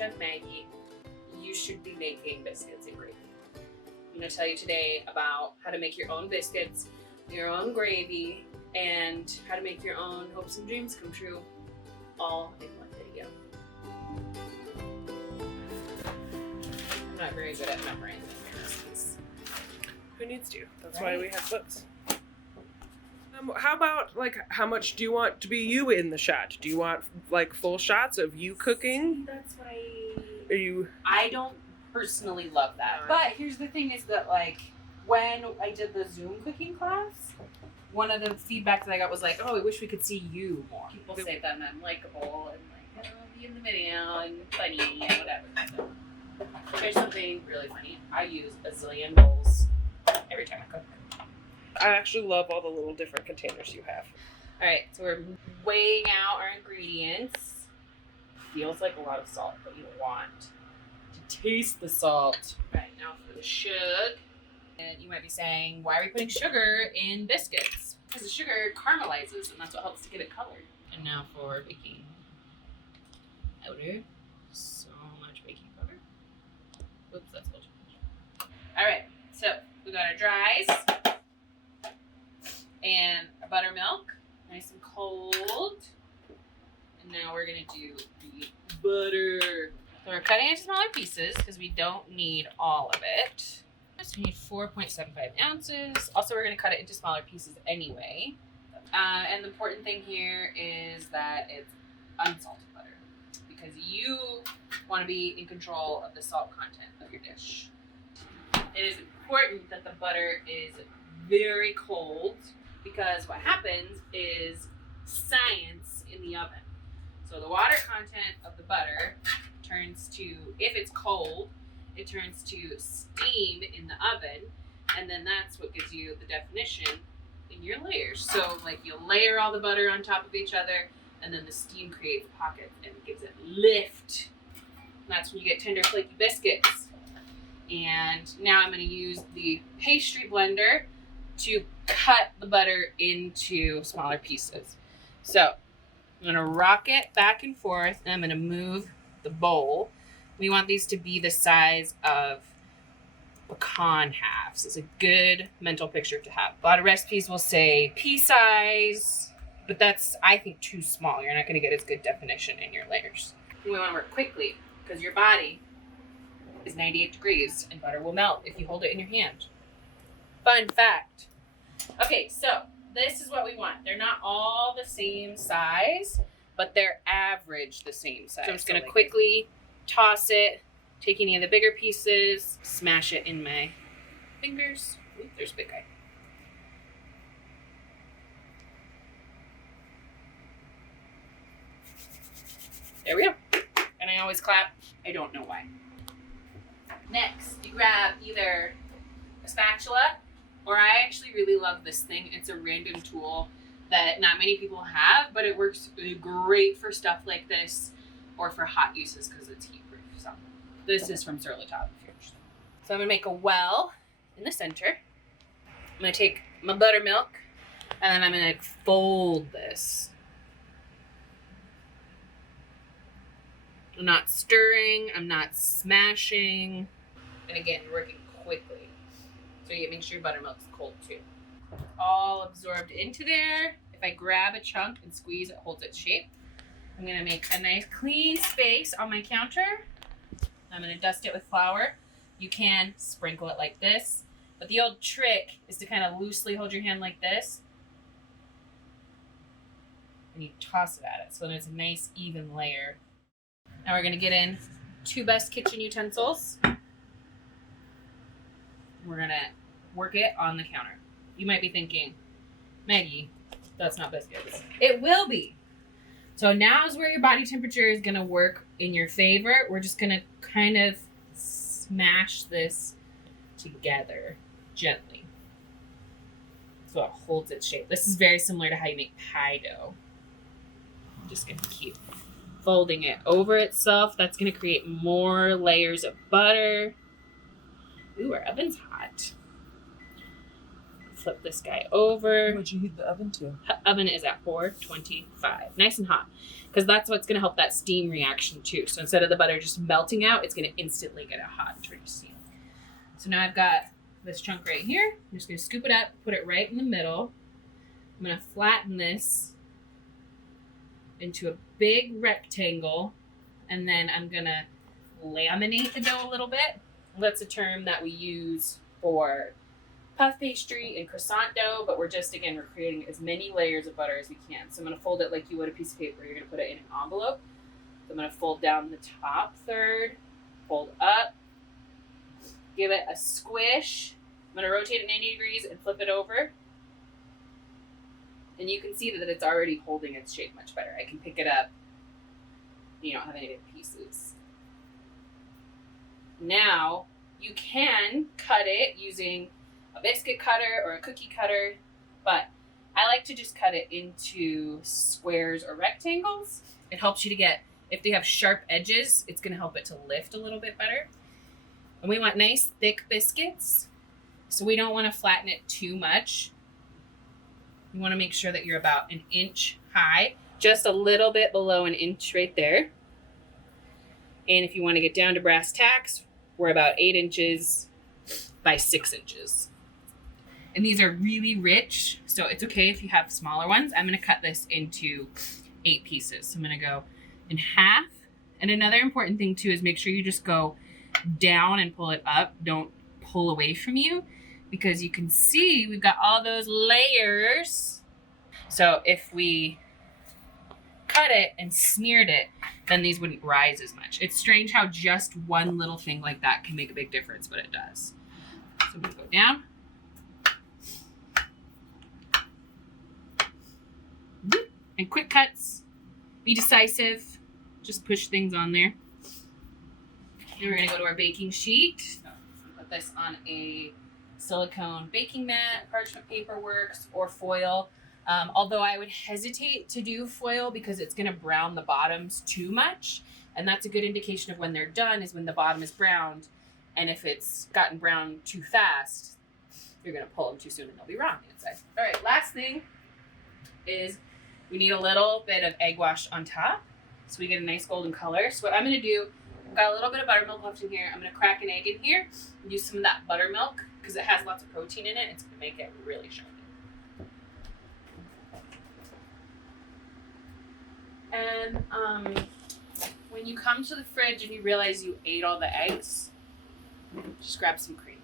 Chef Maggie, you should be making biscuits and gravy. I'm going to tell you today about how to make your own biscuits, your own gravy, and how to make your own hopes and dreams come true, all in one video. I'm not very good at memorizing recipes. Who needs to? That's why we have books. How about, like, how much do you want to be you in the shot? Do you want, like, full shots of you cooking? That's what I don't personally love that. But here's the thing is that, like, when I did the Zoom cooking class, one of the feedback that I got was like, oh, I wish we could see you more. People say that I'm likable and, like, be in the video and funny and whatever. So, here's something really funny. I use a zillion bowls every time I cook. I actually love all the little different containers you have. All right, so we're weighing out our ingredients. Feels like a lot of salt, but you want to taste the salt. All right, now for the sugar. And you might be saying, why are we putting sugar in biscuits? Because the sugar caramelizes, and that's what helps to give it color. And now for baking powder. So much baking powder. Whoops, that's a little too much. All right, so we got our dries. And our buttermilk, nice and cold. And now we're gonna do the butter. So we're cutting into smaller pieces because we don't need all of it. So we need 4.75 ounces. Also, we're gonna cut it into smaller pieces anyway. And the important thing here is that it's unsalted butter because you wanna be in control of the salt content of your dish. It is important that the butter is very cold, because what happens is science in the oven. So the water content of the butter turns to, if it's cold, it turns to steam in the oven, and then that's what gives you the definition in your layers. So like you'll layer all the butter on top of each other, and then the steam creates pockets and it gives it lift. And that's when you get tender flaky biscuits. And now I'm gonna use the pastry blender to cut the butter into smaller pieces. So I'm gonna rock it back and forth, and I'm gonna move the bowl. We want these to be the size of pecan halves. It's a good mental picture to have. A lot of recipes will say pea size, but that's, I think, too small. You're not gonna get as good definition in your layers. We wanna work quickly because your body is 98 degrees and butter will melt if you hold it in your hand. Fun fact. Okay, so this is what we want. They're not all the same size, but they're average the same size. So I'm just gonna quickly toss it, take any of the bigger pieces, smash it in my fingers. Ooh, there's a big guy. There we go. And I always clap. I don't know why. Next, you grab either a spatula, or I actually really love this thing. It's a random tool that not many people have, but it works great for stuff like this or for hot uses because it's heat proof. So this is from Sur La Table. So I'm gonna make a well in the center. I'm gonna take my buttermilk and then I'm gonna fold this. I'm not stirring, I'm not smashing. And again, working quickly. So you make sure your buttermilk's cold too. All absorbed into there. If I grab a chunk and squeeze, it holds its shape. I'm gonna make a nice clean space on my counter. I'm gonna dust it with flour. You can sprinkle it like this, but the old trick is to kind of loosely hold your hand like this. And you toss it at it, so then it's a nice even layer. Now we're gonna get in 2 best kitchen utensils. We're gonna work it on the counter. You might be thinking, Maggie, that's not biscuits. It will be. So now is where your body temperature is gonna work in your favor. We're just gonna kind of smash this together gently so it holds its shape. This is very similar to how you make pie dough. I'm just gonna keep folding it over itself. That's gonna create more layers of butter. Ooh, our oven's hot. flip this guy over. What'd you heat the oven to? Oven is at 425. Nice and hot. Because that's what's going to help that steam reaction too. So instead of the butter just melting out, it's going to instantly get it hot and turn to steam. So now I've got this chunk right here. I'm just going to scoop it up, put it right in the middle. I'm going to flatten this into a big rectangle. And then I'm going to laminate the dough a little bit. That's a term that we use for puff pastry and croissant dough, but we're creating as many layers of butter as we can. So I'm going to fold it like you would a piece of paper. You're going to put it in an envelope. So I'm going to fold down the top third, fold up, give it a squish. I'm going to rotate it 90 degrees and flip it over. And you can see that it's already holding its shape much better. I can pick it up. You don't have any big pieces. Now, you can cut it using a biscuit cutter or a cookie cutter, but I like to just cut it into squares or rectangles. It helps you to get, if they have sharp edges, it's going to help it to lift a little bit better. And we want nice thick biscuits, so we don't want to flatten it too much. You want to make sure that you're about an inch high, just a little bit below an inch right there. And if you want to get down to brass tacks, we're about 8 inches by 6 inches. And these are really rich, so it's okay if you have smaller ones. I'm going to cut this into 8 pieces. So I'm going to go in half. And another important thing too is make sure you just go down and pull it up. Don't pull away from you, because you can see we've got all those layers. So if we cut it and smeared it, then these wouldn't rise as much. It's strange how just one little thing like that can make a big difference, but it does. So I'm going to go down. And quick cuts. Be decisive. Just push things on there. Then we're going to go to our baking sheet. Put this on a silicone baking mat. Parchment paper works, or foil. Although I would hesitate to do foil because it's going to brown the bottoms too much. And that's a good indication of when they're done, is when the bottom is browned. And if it's gotten brown too fast, you're going to pull them too soon and they'll be raw on the inside. All right, last thing is we need a little bit of egg wash on top so we get a nice golden color. So what I'm going to do, I've got a little bit of buttermilk left in here. I'm going to crack an egg in here and use some of that buttermilk because it has lots of protein in it. It's going to make it really sharp. And when you come to the fridge and you realize you ate all the eggs, just grab some cream.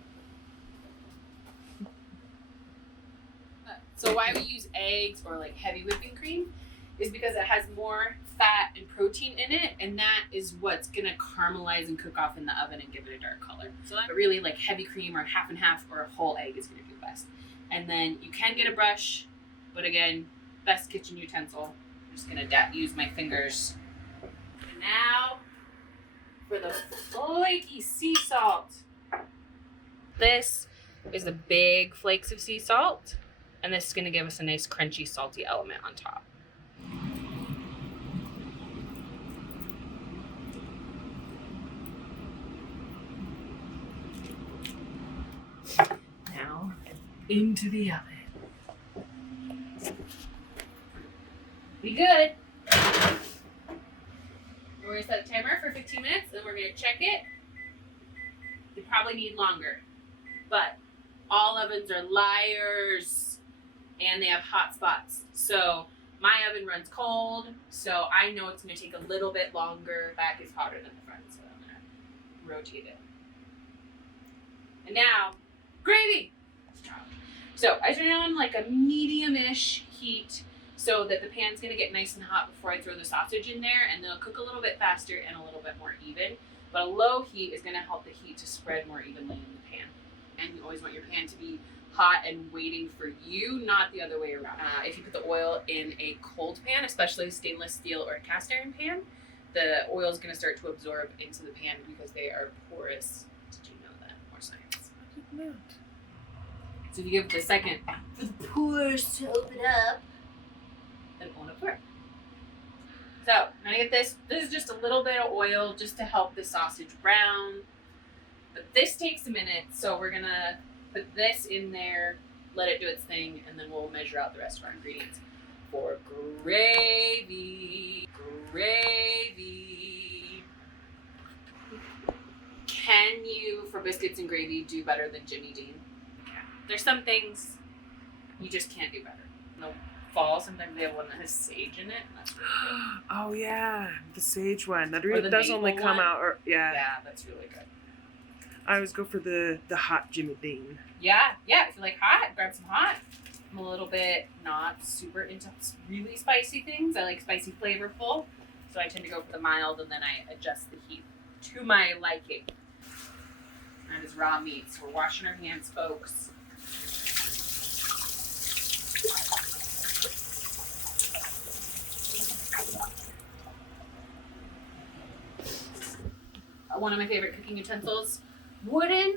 So why we use eggs or like heavy whipping cream is because it has more fat and protein in it, and that is what's gonna caramelize and cook off in the oven and give it a dark color. So that really, like, heavy cream or half and half or a whole egg is gonna do best. And then you can get a brush, but again, best kitchen utensil. I'm just gonna use my fingers. And now for the flaky sea salt. This is the big flakes of sea salt, and this is gonna give us a nice crunchy salty element on top. Now into the oven. Be good. We're going to set a timer for 15 minutes, then we're going to check it. You probably need longer, but all ovens are liars and they have hot spots. So my oven runs cold, so I know it's going to take a little bit longer. Back is hotter than the front, so I'm going to rotate it. And now, gravy. So I turn it on like a medium-ish heat so that the pan's gonna get nice and hot before I throw the sausage in there, and they'll cook a little bit faster and a little bit more even. But a low heat is gonna help the heat to spread more evenly in the pan. And you always want your pan to be hot and waiting for you, not the other way around. If you put the oil in a cold pan, especially stainless steel or a cast iron pan, the oil is gonna start to absorb into the pan because they are porous. Did you know that? More science. I did not. So if you give it a second for the pores to open up, then open up for. So now I get this. This is just a little bit of oil just to help the sausage brown. But this takes a minute, so we're gonna put this in there let it do its thing, and then we'll measure out the rest of our ingredients for gravy. Gravy. Can you, for biscuits and gravy, do better than Jimmy Dean? Yeah. There's some things you just can't do better. No fall, sometimes they have one that has sage in it. And that's really good. Oh yeah, the sage one. That Or the does maple only come one. out. Or yeah. Yeah, that's really good. I always go for the hot Jimmy Dean. Yeah. If you like hot, grab some hot. I'm a little bit not super into really spicy things. I like spicy flavorful. So I tend to go for the mild, and then I adjust the heat to my liking. That is raw meat, so we're washing our hands, folks. One of my favorite cooking utensils, wooden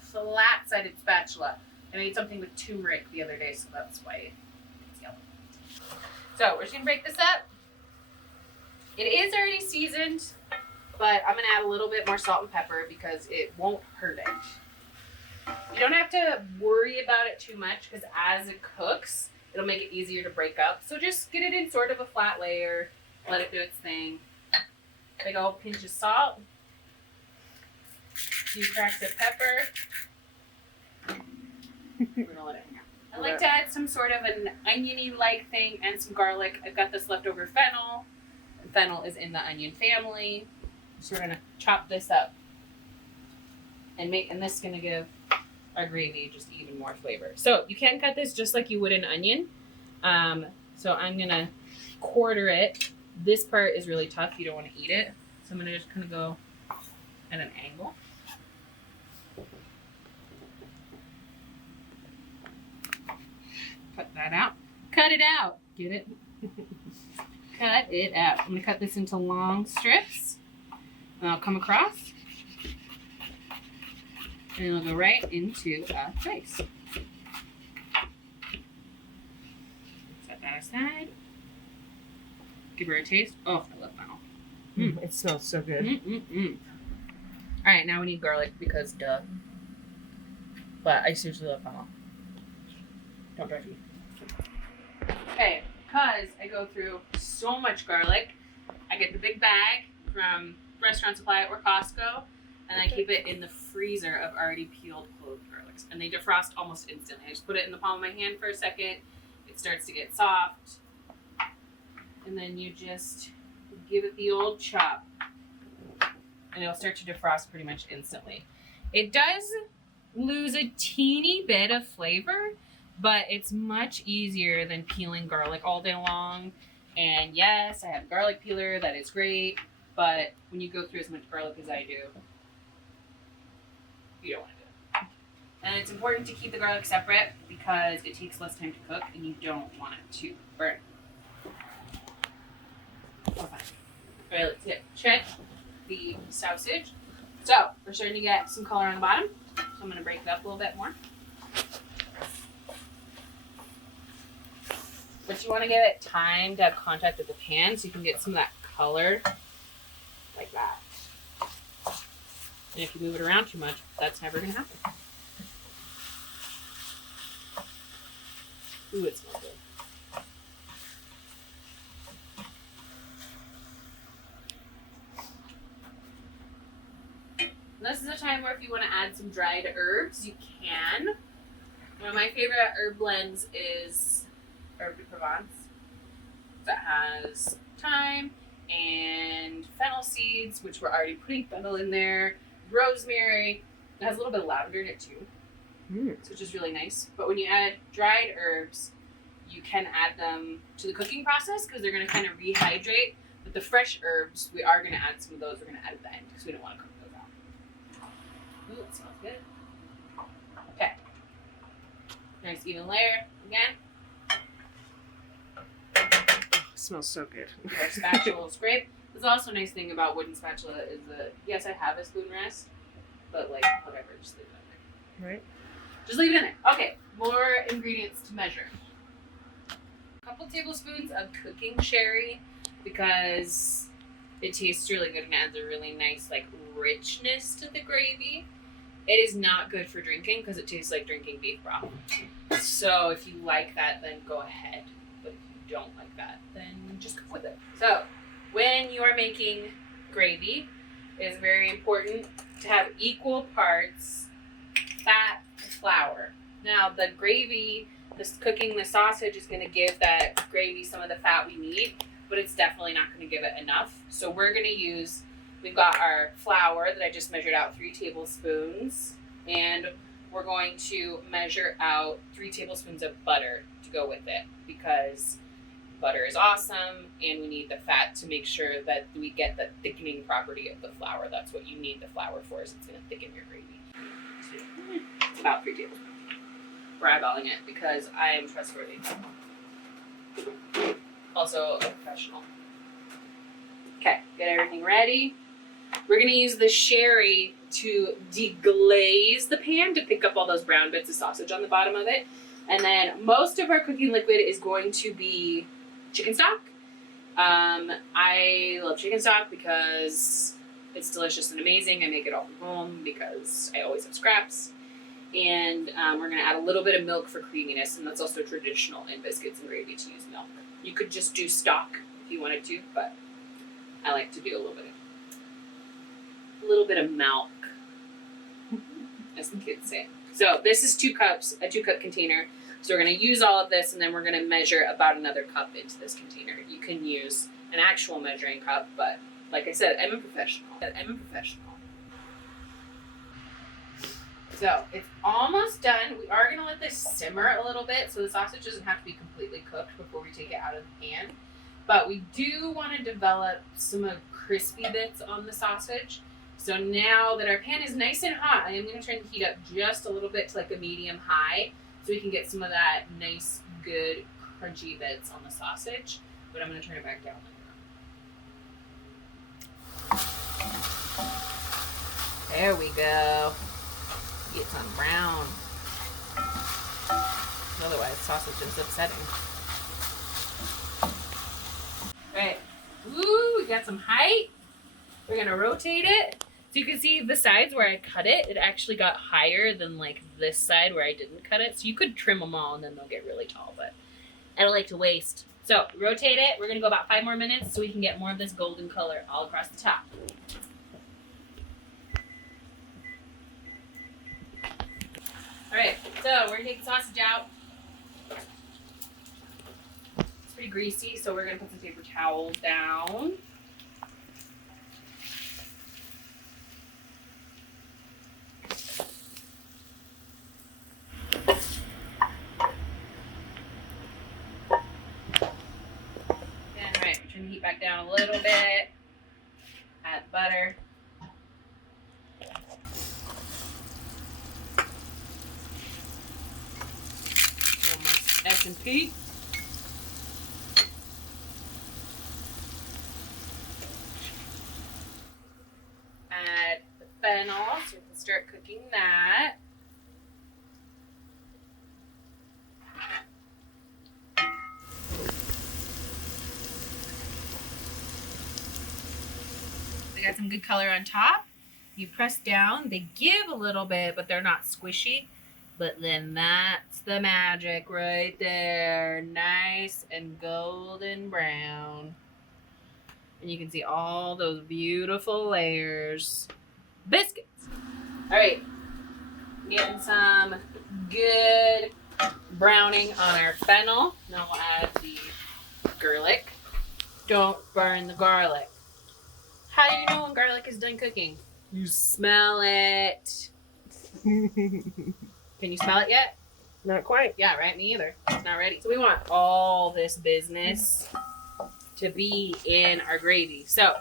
flat-sided spatula. I made something with turmeric the other day, so that's why it's yellow. So we're just gonna break this up. It is already seasoned, but I'm gonna add a little bit more salt and pepper because it won't hurt it. You don't have to worry about it too much because as it cooks, it'll make it easier to break up. So just get it in sort of a flat layer, let it do its thing. Big old pinch of salt. A few cracks of pepper. We're gonna let it hang out. I like to add some sort of an oniony-like thing and some garlic. I've got this leftover fennel. Fennel is in the onion family. So we're gonna chop this up and this is gonna give our gravy just even more flavor. So you can cut this just like you would an onion. So I'm gonna quarter it. This part is really tough. You don't want to eat it. So I'm gonna just kind of go at an angle. Cut that out. Cut it out. Get it? Cut it out. I'm going to cut this into long strips. And I'll come across. And it'll go right into a place. Set that aside. Give her a taste. Oh, I love fennel. It smells so good. All right, now we need garlic because duh. But I seriously love fennel. Don't judge me. Okay, because I go through so much garlic, I get the big bag from Restaurant Supply or Costco, and I keep it in the freezer of already peeled clove garlics. And they defrost almost instantly. I just put it in the palm of my hand for a second. It starts to get soft. And then you just give it the old chop. And it'll start to defrost pretty much instantly. It does lose a teeny bit of flavor, but it's much easier than peeling garlic all day long. And yes, I have a garlic peeler, that is great, but when you go through as much garlic as I do, you don't want to do it. And it's important to keep the garlic separate because it takes less time to cook and you don't want it to burn. Okay. All right, let's check the sausage. So we're starting to get some color on the bottom, so I'm going to break it up a little bit more. But you want to give it time to have contact with the pan so you can get some of that color like that. And if you move it around too much, that's never going to happen. Ooh, it smells good. This is a time where if you want to add some dried herbs, you can. One of my favorite herb blends is Herb de Provence. That has thyme and fennel seeds, which we're already putting fennel in there. Rosemary. It has a little bit of lavender in it too, which is really nice. But when you add dried herbs, you can add them to the cooking process because they're going to kind of rehydrate. But the fresh herbs, we are going to add some of those. We're going to add at the end because we don't want to cook those out. Ooh, it smells good. Okay. Nice even layer again. Smells so good. Our spatula will scrape. There's also a nice thing about wooden spatula is that, yes, I have a spoon rest, but like, whatever, just leave it in there. Right. Just leave it in there. Okay, more ingredients to measure. A couple tablespoons of cooking sherry because it tastes really good and adds a really nice like richness to the gravy. It is not good for drinking because it tastes like drinking beef broth. So if you like that, then go ahead. But if you don't like that, then just cook with it. So when you are making gravy, it is very important to have equal parts fat and flour. Now the gravy, cooking the sausage is going to give that gravy some of the fat we need, but it's definitely not going to give it enough. So we're going to use, we've got our flour that I just measured out 3 tablespoons, and we're going to measure out 3 tablespoons of butter to go with it because butter is awesome and we need the fat to make sure that we get the thickening property of the flour. That's what you need the flour for, is it's going to thicken your gravy. It's about 3 tablespoons. We're eyeballing it because I am trustworthy. Also a professional. Okay, get everything ready. We're going to use the sherry to deglaze the pan to pick up all those brown bits of sausage on the bottom of it. And then most of our cooking liquid is going to be chicken stock. I love chicken stock because it's delicious and amazing. I make it all from home because I always have scraps. And we're going to add a little bit of milk for creaminess, and that's also traditional in biscuits and gravy to use milk. You could just do stock if you wanted to, but I like to do a little bit of milk, as the kids say. So this is 2 cups, a 2-cup container. So we're going to use all of this, and then we're going to measure about another cup into this container. You can use an actual measuring cup, but like I said, I'm a professional. So it's almost done. We are going to let this simmer a little bit so the sausage doesn't have to be completely cooked before we take it out of the pan. But we do want to develop some crispy bits on the sausage. So now that our pan is nice and hot, I am going to turn the heat up just a little bit to like a medium high so we can get some of that nice, good, crunchy bits on the sausage. But I'm going to turn it back down later on. There we go. Get some brown. Otherwise, sausage is upsetting. Alright. Ooh, we got some height. We're gonna rotate it. So you can see the sides where I cut it, it actually got higher than like this side where I didn't cut it. So you could trim them all and then they'll get really tall, but I don't like to waste. So rotate it. We're gonna go about 5 more minutes so we can get more of this golden color all across the top. Alright, so we're gonna take the sausage out. It's pretty greasy, so we're gonna put some paper towel down. And alright, turn the heat back down a little bit. Add butter. S&P. Add the fennel, so we can start cooking that. They got some good color on top. You press down, they give a little bit, but they're not squishy. But then that's the magic right there. Nice and golden brown. And you can see all those beautiful layers. Biscuits. All right. Getting some good browning on our fennel. Now we'll add the garlic. Don't burn the garlic. How do you know when garlic is done cooking? You smell it. Can you smell it yet? Not quite. Yeah, right? Me either. It's not ready. So we want all this business to be in our gravy. So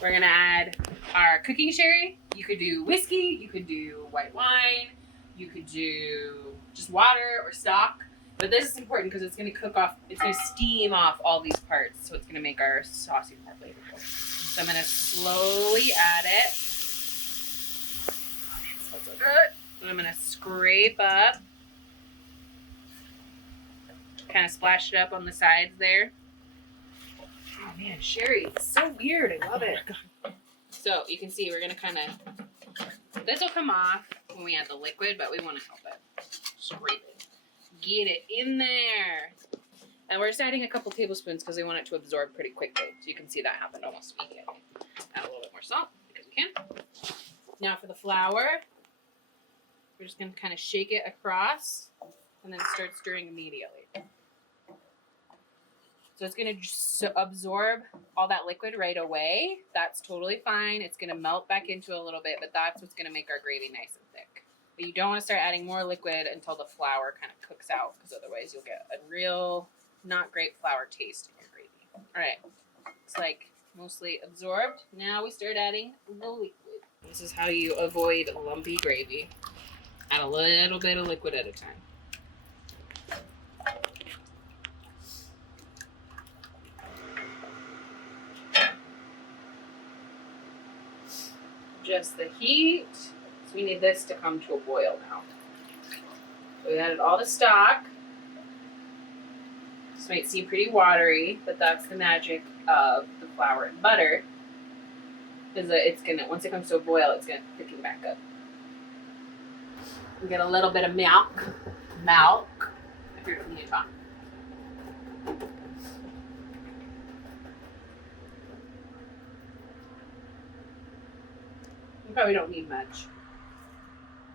we're going to add our cooking sherry. You could do whiskey. You could do white wine. You could do just water or stock. But this is important because it's going to cook off, it's going to steam off all these parts. So it's going to make our sauce even more flavorful. So I'm going to slowly add it. It smells so good. And I'm going to scrape up, kind of splash it up on the sides there. Oh man, sherry, it's so weird. I love it. So you can see we're going to kind of, this will come off. when we add the liquid, but we want to help it. Scrape it. Get it in there. And we're just adding a couple tablespoons because we want it to absorb pretty quickly. So you can see that happened almost immediately. Add a little bit more salt because we can. Now for the flour, we're just going to kind of shake it across and then start stirring immediately. So it's going to absorb all that liquid right away. That's totally fine. It's going to melt back into a little bit, but that's what's going to make our gravy nice and thick. But you don't want to start adding more liquid until the flour kind of cooks out, because otherwise you'll get a real not great flour taste in your gravy. All right, it's like mostly absorbed. Now we start adding the liquid. This is how you avoid lumpy gravy. Add a little bit of liquid at a time. Just the heat. So we need this to come to a boil now. So we added all the stock. This might seem pretty watery, but that's the magic of the flour and butter. Is that it's gonna, once it comes to a boil, it's gonna thicken back up. We get a little bit of milk. If you're from Utah. We probably don't need much.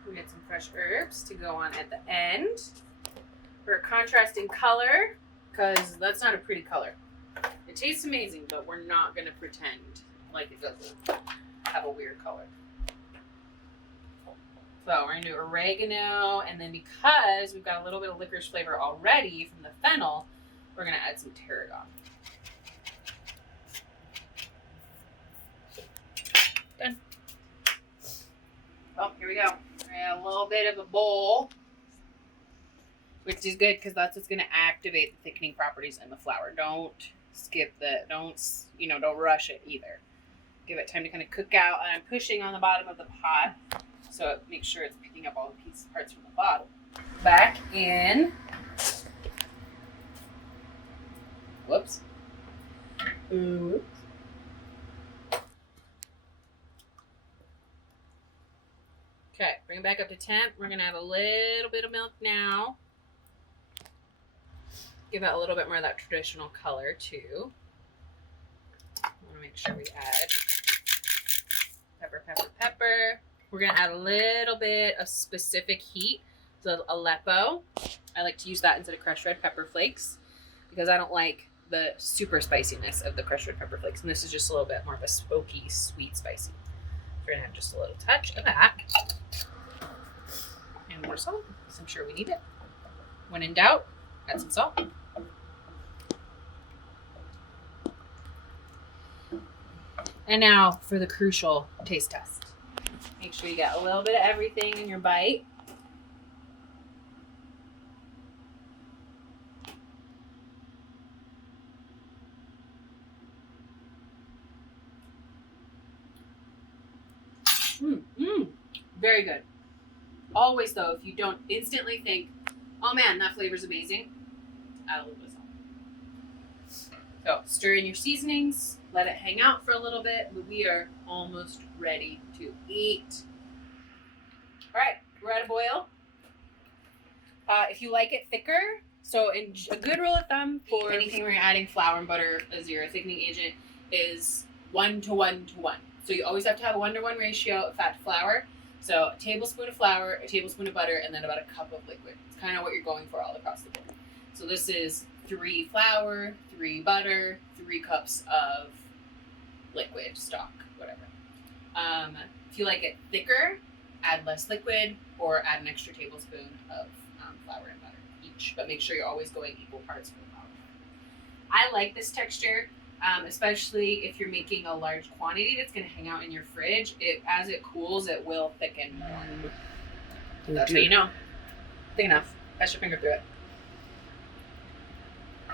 We get some fresh herbs to go on at the end for a contrasting color, because that's not a pretty color. It tastes amazing, but we're not going to pretend like it doesn't have a weird color. So we're going to do oregano, and then because we've got a little bit of licorice flavor already from the fennel, we're going to add some tarragon. Done. Oh, here we go. We're gonna add a little bit of a bowl, which is good because that's what's going to activate the thickening properties in the flour. Don't skip don't rush it either. Give it time to kind of cook out. And I'm pushing on the bottom of the pot so it makes sure it's picking up all the parts from the bottom. Back in. Whoops. Oops. Okay, bring it back up to temp. We're going to add a little bit of milk now. Give it a little bit more of that traditional color too. I want to make sure we add pepper, pepper, pepper. We're going to add a little bit of specific heat. So Aleppo. I like to use that instead of crushed red pepper flakes because I don't like the super spiciness of the crushed red pepper flakes. And this is just a little bit more of a smoky, sweet, spicy. We're going to have just a little touch of that. And more salt, because I'm sure we need it. When in doubt, add some salt. And now for the crucial taste test. Make sure you get a little bit of everything in your bite. Very good. Always, though, if you don't instantly think, oh man, that flavor's amazing, add a little bit of salt. So stir in your seasonings, let it hang out for a little bit, but we are almost ready to eat. All right, we're at a boil. If you like it thicker, so in a good rule of thumb for anything where you're adding flour and butter as your thickening agent is 1 to 1 to 1. So you always have to have a 1-to-1 ratio of fat to flour. So a tablespoon of flour, a tablespoon of butter, and then about a cup of liquid. It's kind of what you're going for all across the board. So this is 3 flour, 3 butter, 3 cups of liquid, stock, whatever. If you like it thicker, add less liquid or add an extra tablespoon of flour and butter each. But make sure you're always going equal parts for the flour. I like this texture. Especially if you're making a large quantity that's going to hang out in your fridge. As it cools, it will thicken more. That's how you know. Thick enough. Pass your finger through it. Oh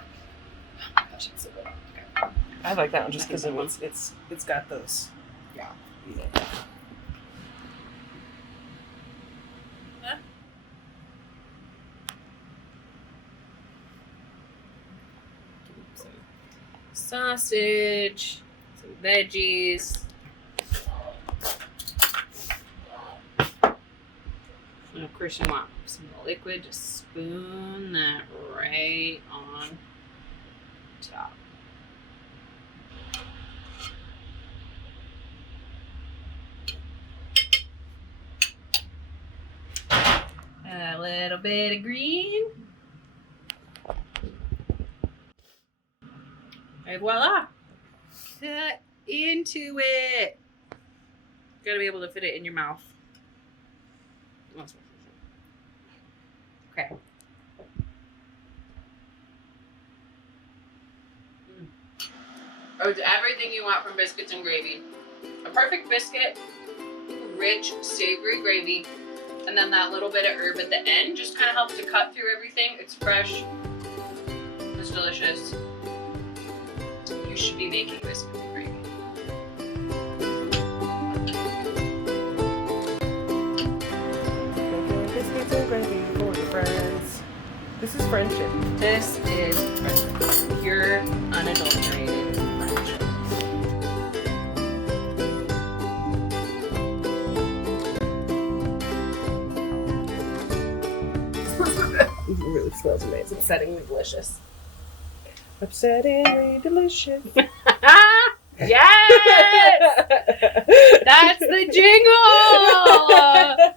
my gosh, it's so good. Okay. I like that one just because it's got those. Yeah. Sausage, some veggies. Of course, you want some liquid. Just spoon that right on top. A little bit of green. And voila. Cut into it. You gotta be able to fit it in your mouth. Okay. Oh, it's everything you want from Biscuits and Gravy. A perfect biscuit, rich, savory gravy, and then that little bit of herb at the end just kind of helps to cut through everything. It's fresh. It's delicious. You should be making Biscuits and Gravy. Biscuits and gravy for your friends. This is friendship. This is pure, unadulterated friendship. It really smells amazing. Upsettingly delicious. Upsettingly delicious. Yes! That's the jingle!